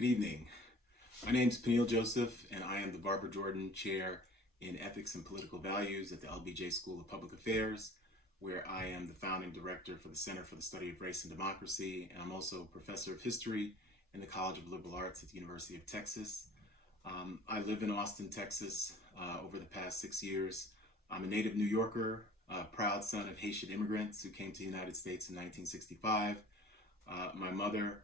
Good evening. My name is Peniel Joseph, and I am the Barber Jordan Chair in Ethics and Political Values at the LBJ School of Public Affairs, where I am the founding director for the Center for the Study of Race and Democracy, and I'm also a professor of history in the College of Liberal Arts at the University of Texas. I live in Austin, Texas over the past 6 years. I'm a native New Yorker, a proud son of Haitian immigrants who came to the United States in 1965. My mother,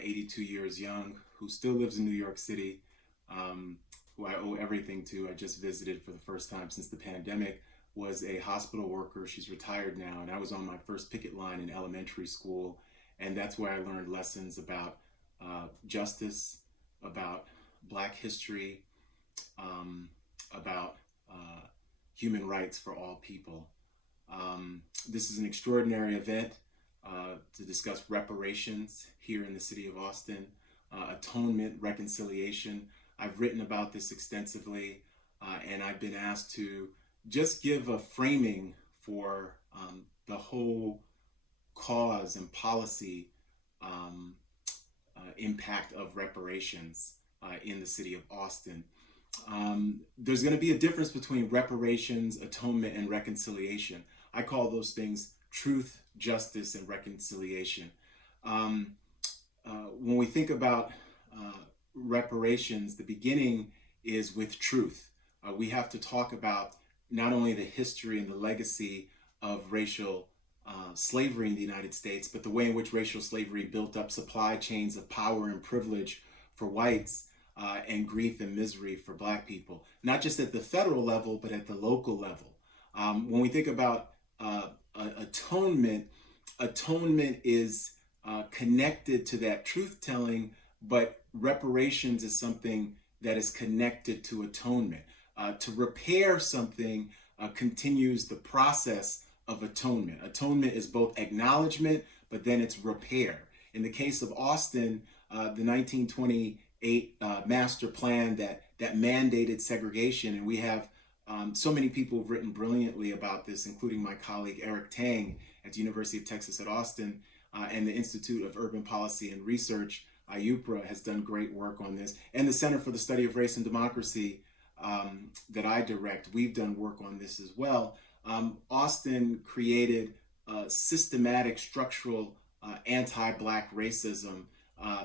82 years young, who still lives in New York City, who I owe everything to. I just visited for the first time since the pandemic, was a hospital worker. She's retired now, and I was on my first picket line in elementary school, and that's where I learned lessons about justice, about Black history, about human rights for all people. This is an extraordinary event to discuss reparations here in the city of Austin, atonement, reconciliation. I've written about this extensively, and I've been asked to just give a framing for the whole cause and policy impact of reparations in the city of Austin. There's going to be a difference between reparations, atonement, and reconciliation. I call those things truth, justice, and reconciliation. When we think about reparations, the beginning is with truth. We have to talk about not only the history and the legacy of racial slavery in the United States, but the way in which racial slavery built up supply chains of power and privilege for whites and grief and misery for Black people, not just at the federal level, but at the local level. When we think about atonement, atonement is connected to that truth-telling, but reparations is something that is connected to atonement. To repair something continues the process of atonement. Atonement is both acknowledgement, but then it's repair. In the case of Austin, the 1928 master plan that mandated segregation, and we have so many people have written brilliantly about this, including my colleague Eric Tang at the University of Texas at Austin, and the Institute of Urban Policy and Research, IUPRA, has done great work on this. And the Center for the Study of Race and Democracy that I direct, we've done work on this as well. Austin created systematic structural anti-Black racism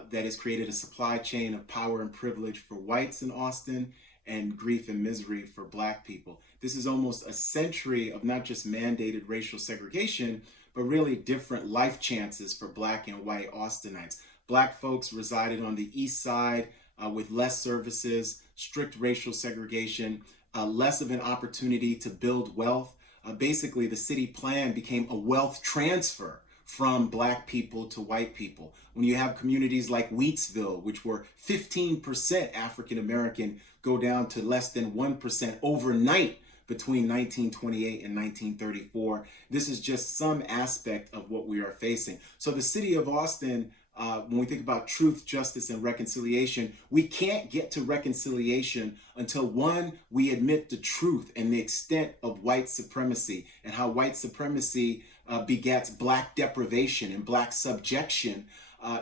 that has created a supply chain of power and privilege for whites in Austin and grief and misery for Black people. This is almost a century of not just mandated racial segregation, but really different life chances for Black and white Austinites. Black folks resided on the east side with less services, strict racial segregation, less of an opportunity to build wealth. Basically, the city plan became a wealth transfer from Black people to white people. When you have communities like Wheatsville, which were 15% African American, go down to less than 1% overnight between 1928 and 1934. This is just some aspect of what we are facing. So the city of Austin, when we think about truth, justice, and reconciliation, we can't get to reconciliation until, one, we admit the truth and the extent of white supremacy and how white supremacy begets Black deprivation and Black subjection,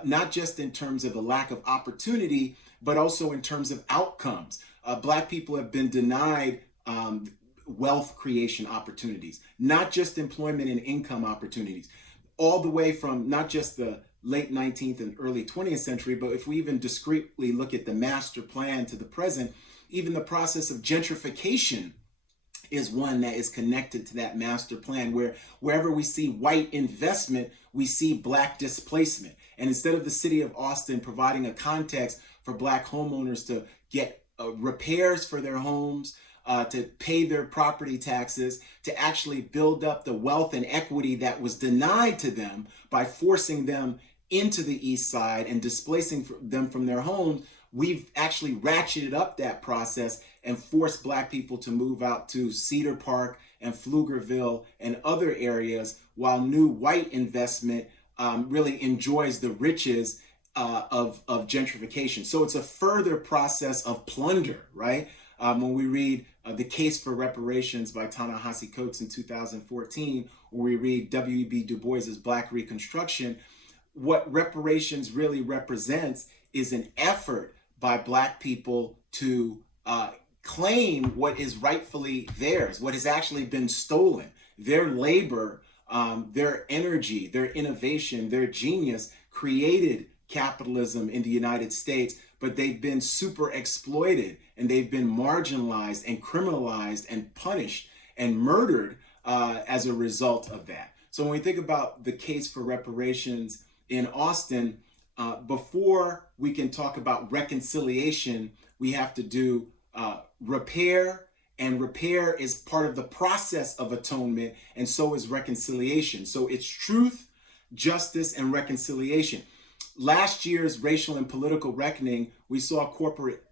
not just in terms of a lack of opportunity, but also in terms of outcomes. Black people have been denied wealth creation opportunities, not just employment and income opportunities, all the way from not just the late 19th and early 20th century, but if we even discretely look at the master plan to the present, even the process of gentrification is one that is connected to that master plan, where wherever we see white investment, we see Black displacement. And instead of the city of Austin providing a context for Black homeowners to get repairs for their homes, to pay their property taxes, to actually build up the wealth and equity that was denied to them by forcing them into the east side and displacing them from their homes, we've actually ratcheted up that process and forced Black people to move out to Cedar Park and Pflugerville and other areas, while new white investment really enjoys the riches of gentrification. So it's a further process of plunder, right? When we read The Case for Reparations by Ta-Nehisi Coates in 2014, or we read W.E.B. Du Bois's Black Reconstruction, what reparations really represents is an effort by Black people to claim what is rightfully theirs, what has actually been stolen. Their labor, their energy, their innovation, their genius created capitalism in the United States, but they've been super exploited and they've been marginalized and criminalized and punished and murdered as a result of that. So when we think about the case for reparations in Austin, before we can talk about reconciliation, we have to do repair, and repair is part of the process of atonement, and so is reconciliation. So it's truth, justice, and reconciliation. Last year's racial and political reckoning, we saw corporate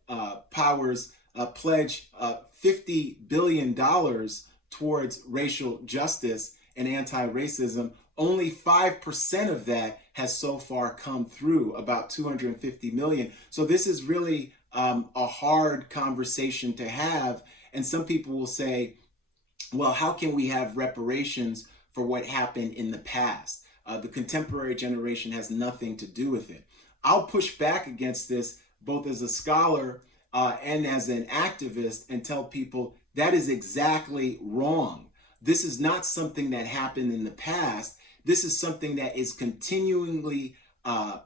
powers pledge $50 billion towards racial justice and anti-racism. Only 5% of that has so far come through, about 250 million. So this is really a hard conversation to have. And some people will say, well, how can we have reparations for what happened in the past? The contemporary generation has nothing to do with it. I'll push back against this both as a scholar and as an activist and tell people that is exactly wrong. This is not something that happened in the past. This is something that is continually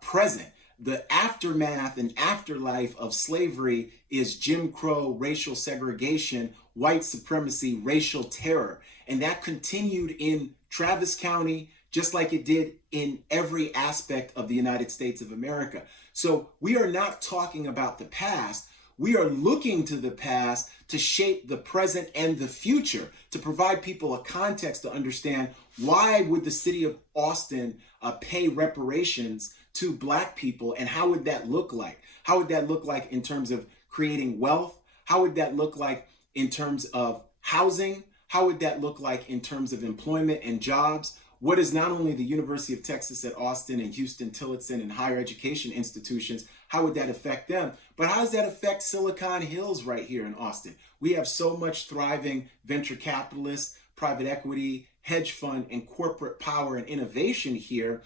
present. The aftermath and afterlife of slavery is Jim Crow, racial segregation, white supremacy, racial terror. And that continued in Travis County, just like it did in every aspect of the United States of America. So we are not talking about the past. We are looking to the past to shape the present and the future, to provide people a context to understand why would the city of Austin pay reparations to Black people, and how would that look like? How would that look like in terms of creating wealth? How would that look like in terms of housing? How would that look like in terms of employment and jobs? What is not only the University of Texas at Austin and Houston Tillotson and higher education institutions, how would that affect them? But how does that affect Silicon Hills right here in Austin? We have so much thriving venture capitalists, private equity, hedge fund, and corporate power and innovation here.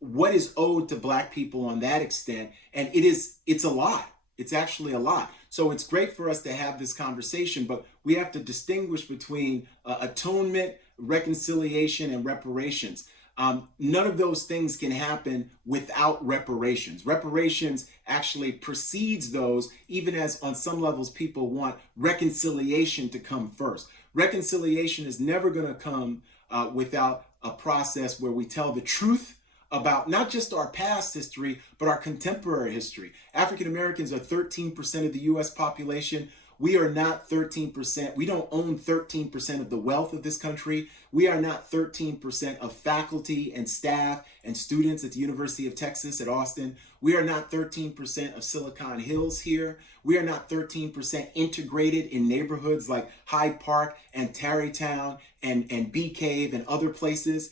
What is owed to Black people on that extent? And it's a lot. It's actually a lot. So it's great for us to have this conversation, but we have to distinguish between atonement, reconciliation, and reparations. None of those things can happen without reparations. Reparations actually precedes those, even as on some levels people want reconciliation to come first. Reconciliation is never going to come without a process where we tell the truth about not just our past history, but our contemporary history. African Americans are 13% of the US population. We are not 13%. We don't own 13% of the wealth of this country. We are not 13% of faculty and staff and students at the University of Texas at Austin. We are not 13% of Silicon Hills here. We are not 13% integrated in neighborhoods like Hyde Park and Tarrytown and Bee Cave and other places.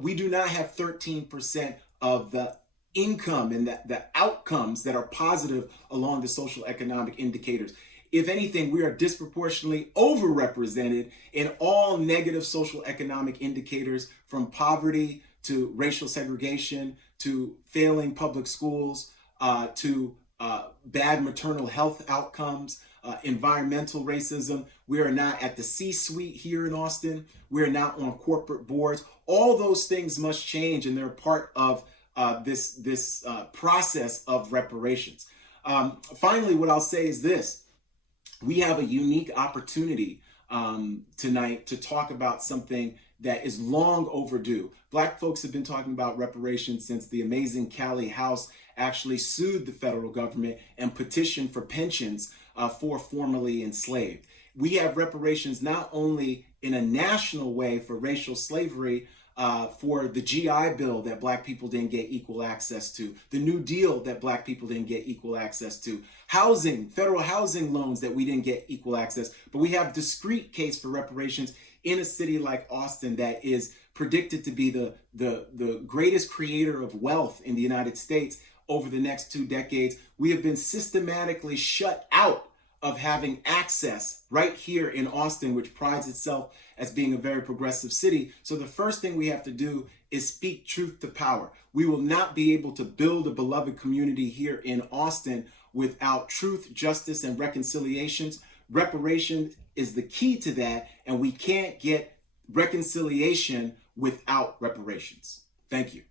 We do not have 13% of the income and the outcomes that are positive along the social economic indicators. If anything, we are disproportionately overrepresented in all negative social economic indicators, from poverty to racial segregation to failing public schools to bad maternal health outcomes, environmental racism. We are not at the C-suite here in Austin. We are not on corporate boards. All those things must change, and they're part of this process of reparations. Finally, what I'll say is this. We have a unique opportunity tonight to talk about something that is long overdue. Black folks have been talking about reparations since the amazing Callie House actually sued the federal government and petitioned for pensions for formerly enslaved. We have reparations not only in a national way for racial slavery, for the GI Bill that Black people didn't get equal access to, the New Deal that Black people didn't get equal access to, housing, federal housing loans that we didn't get equal access, but we have discrete case for reparations in a city like Austin that is predicted to be the greatest creator of wealth in the United States over the next 2 decades. We have been systematically shut out of having access right here in Austin, which prides itself as being a very progressive city. So the first thing we have to do is speak truth to power. We will not be able to build a beloved community here in Austin without truth, justice, and reconciliations. Reparation is the key to that, and we can't get reconciliation without reparations. Thank you.